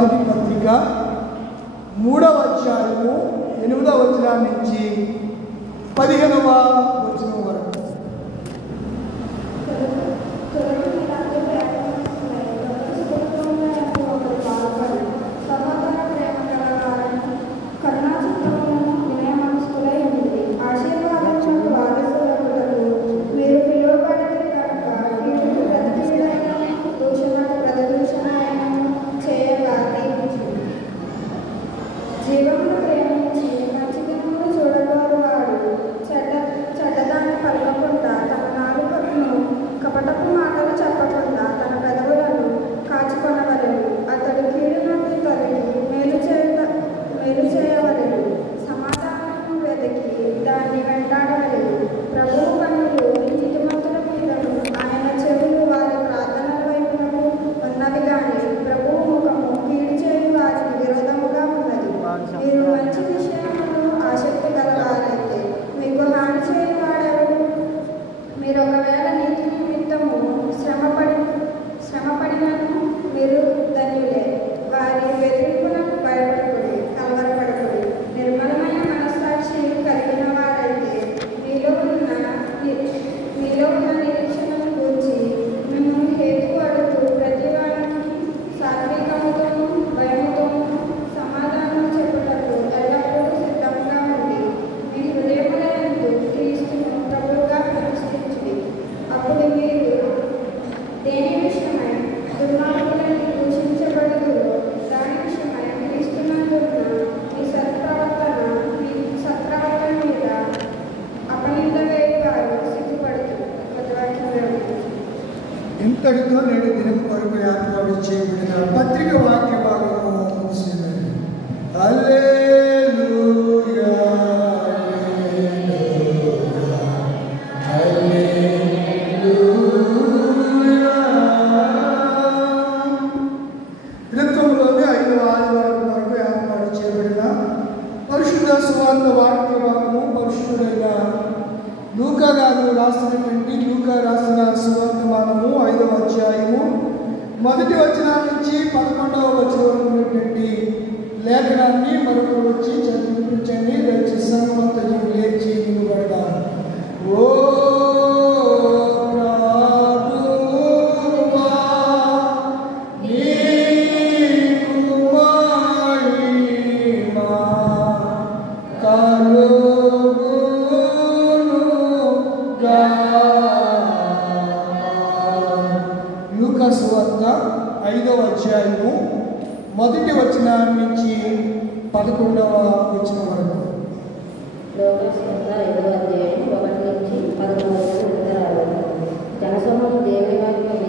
పత్రిక 3వ అధ్యాయము 8వ వచనం నుంచి 15వ వచనం వరకు. ఇంతటితో నేడు దినం కొరకు ఏర్పాటు చేయబడిన పత్రిక వాక్య భాగము ముగిసింది. హల్లెలూయా హల్లెలూయా. గ్రంథంలోని 5వ ఆదివారం వరకు ఏర్పాటు చేయబడిన పరిశుద్ధ సువార్త వాక్య భాగము పరిశుద్ధుడైన లూకా గారు రాసినటువంటి లూకా రాసిన సువార్తమానము 5వ అధ్యాయము 1వ వచనం నుంచి 11వ వచనం వరకు ఉన్నటువంటి లేఖనాన్ని మరొకరు వచ్చి చదివించండి. దయచేసి సంగమంతయు లేచి నిలబడతారు. ఓ లూకా సువార్త 5వ అధ్యాయము 1వ వచనం నుంచి 11వ వచనం వరకు. జనసమూహం దేవుని వాక్యం